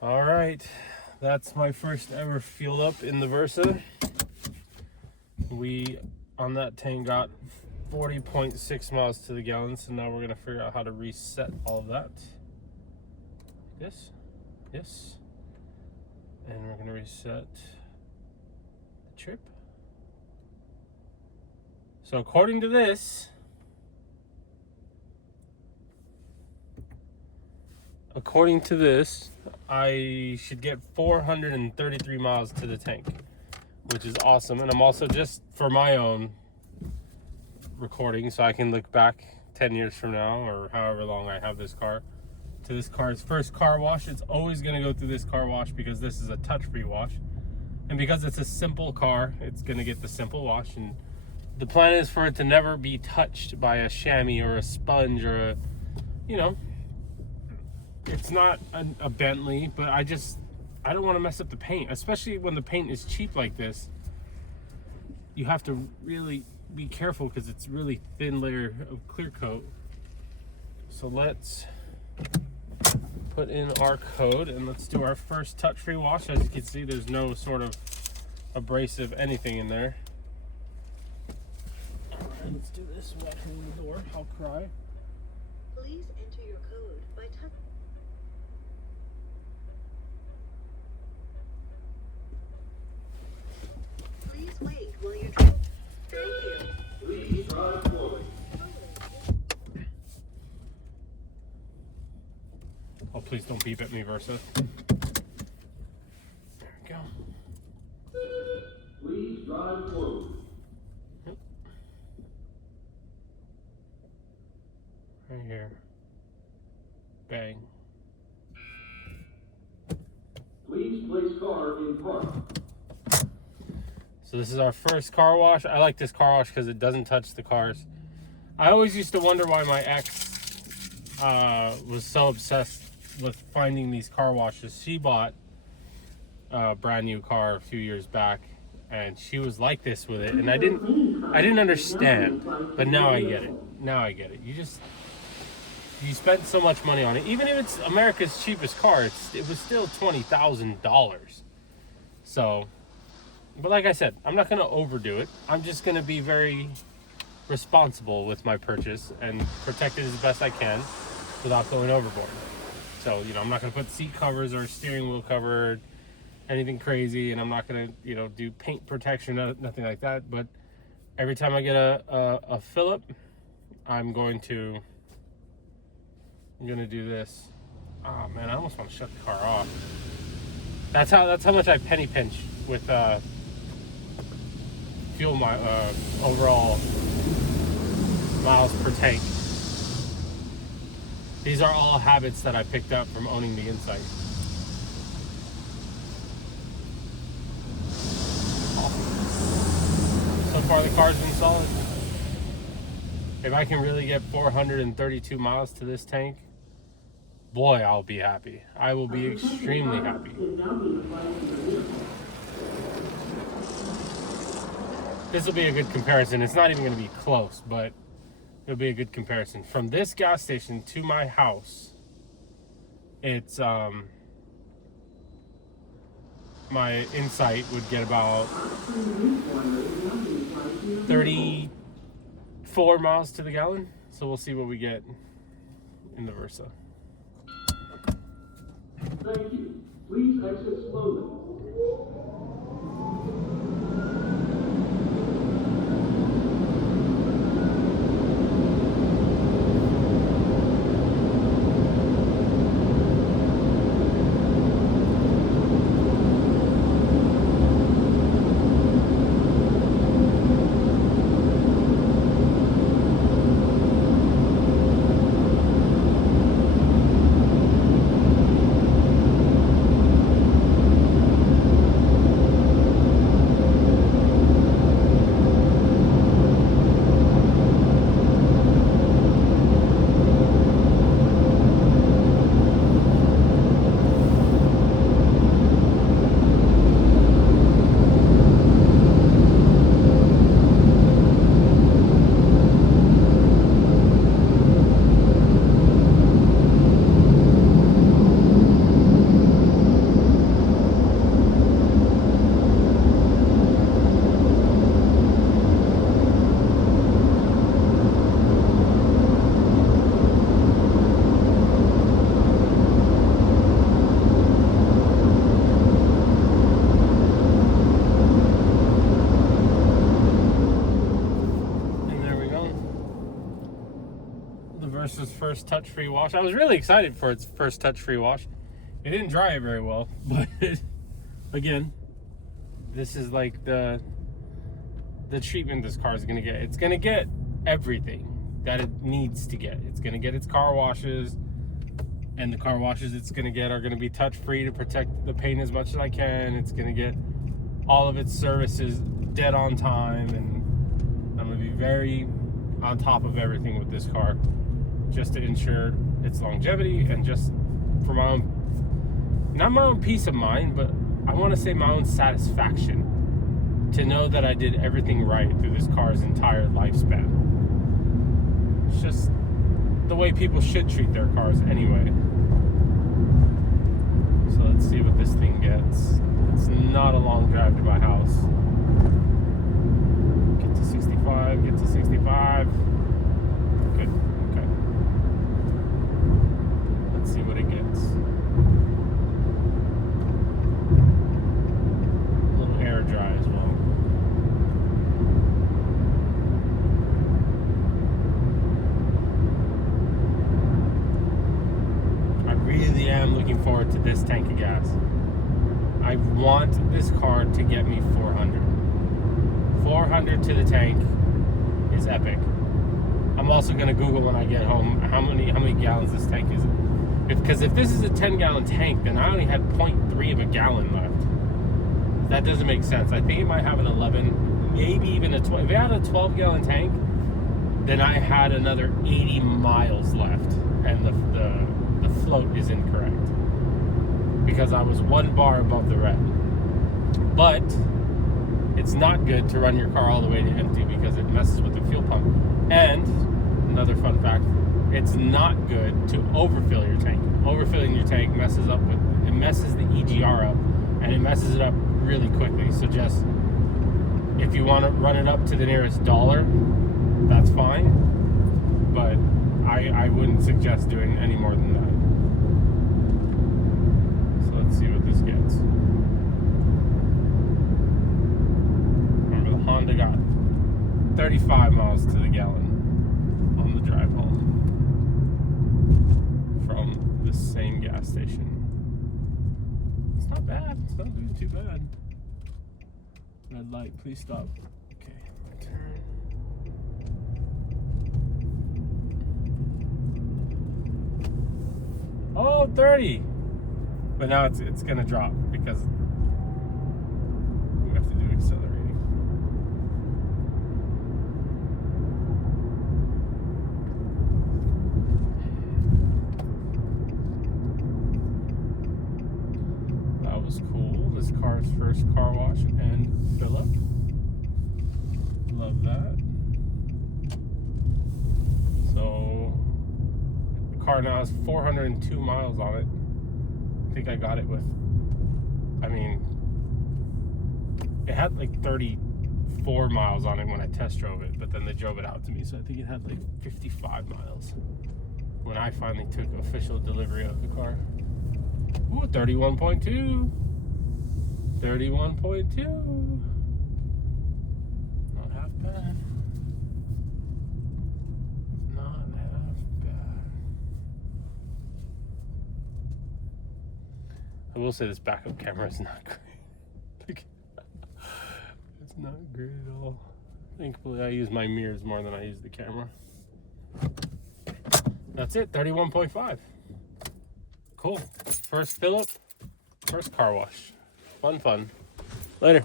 All right, that's my first ever fuel up in the Versa. We, on that tank, got 40.6 miles to the gallon, so now we're gonna figure out how to reset all of that. Yes, and we're gonna reset the trip. So according to this, I should get 433 miles to the tank, which is awesome. And I'm also, just for my own recording, so I can look back 10 years from now, or however long I have this car, to this car's first car wash. It's always going to go through this car wash because this is a touch-free wash. And because it's a simple car, it's going to get the simple wash. And the plan is for it to never be touched by a chamois or a sponge or a, it's not a Bentley, but I don't want to mess up the paint, especially when the paint is cheap like this. You have to really be careful because it's really thin layer of clear coat. So let's put in our code and let's do our first touch-free wash. As you can see, there's no sort of abrasive anything in there. All right, let's do this. Wet in the door. I'll cry. Please enter your code by touch. Please wait while you try. Thank you. Please drive slowly. Oh, please don't beep at me, Versa. There we go. Please drive slowly. Right here. Bang. Please place car in park. So this is our first car wash. I like this car wash because it doesn't touch the cars. I always used to wonder why my ex was so obsessed with finding these car washes. She bought a brand new car a few years back, and she was like this with it, and I didn't understand, but now I get it. You spent so much money on it. Even if it's America's cheapest car, it was still $20,000. So, but like I said, I'm not going to overdo it. I'm just going to be very responsible with my purchase and protect it as best I can without going overboard. So, I'm not going to put seat covers or steering wheel cover or anything crazy, and I'm not going to, do paint protection, nothing like that. But every time I get a fill-up, I'm going to do this. Oh man, I almost want to shut the car off. That's how much I penny pinch with fuel overall miles per tank. These are all habits that I picked up from owning the Insight. Awesome. So far the car's been solid. If I can really get 432 miles to this tank, boy, I'll be happy. I will be extremely happy. This will be a good comparison. It's not even going to be close, but it'll be a good comparison. From this gas station to my house, it's my Insight would get about 34 miles to the gallon. So we'll see what we get in the Versa. Thank you. Please exit slowly. first touch-free wash. I was really excited for its first touch-free wash. It didn't dry it very well, but again, this is like the treatment this car is going to get. It's going to get everything that it needs to get. It's going to get its car washes, and the car washes it's going to get are going to be touch-free to protect the paint as much as I can. It's going to get all of its services dead on time, and I'm going to be very on top of everything with this car just to ensure its longevity and just for my own, not my own peace of mind, but I want to say my own satisfaction to know that I did everything right through this car's entire lifespan. It's just the way people should treat their cars anyway. So let's see what this thing gets. It's not a long drive to my house. Get to 65, get to 65. Good, okay. Let's see what it gets. A little air dry as well. I really am looking forward to this tank of gas. I want this car to get me 400. 400 to the tank is epic. I'm also gonna Google when I get home how many gallons this tank is. Because if this is a 10-gallon tank, then I only had 0.3 of a gallon left. That doesn't make sense. I think it might have an 11, maybe even a 12. If it had a 12-gallon tank, then I had another 80 miles left, and the float is incorrect because I was 1 bar above the red. But it's not good to run your car all the way to empty because it messes with the fuel pump. And another fun fact, it's not good to overfill your tank. Overfilling your tank messes the EGR up, and it messes it up really quickly. So just, if you want to run it up to the nearest dollar, that's fine. But I wouldn't suggest doing any more than that. So let's see what this gets. Remember, the Honda got 35 miles to the gallon on the drive home from the same gas station. It's not bad. It's not doing too bad. Red light, please stop. Okay, turn. Oh, 30. But now it's gonna drop because we have to do accelerating. That was cool. This car's first car wash and fill up. Love that. So the car now has 402 miles on it. I think I got it with, it had like 34 miles on it when I test drove it, but then they drove it out to me, so I think it had like 55 miles when I finally took official delivery of the car. Ooh, 31.2. 31.2. Not half bad. Not half bad. I will say this backup camera is not great. It's not great at all. Thankfully, I use my mirrors more than I use the camera. That's it, 31.5. Cool. First fill up, first car wash. Fun. Later.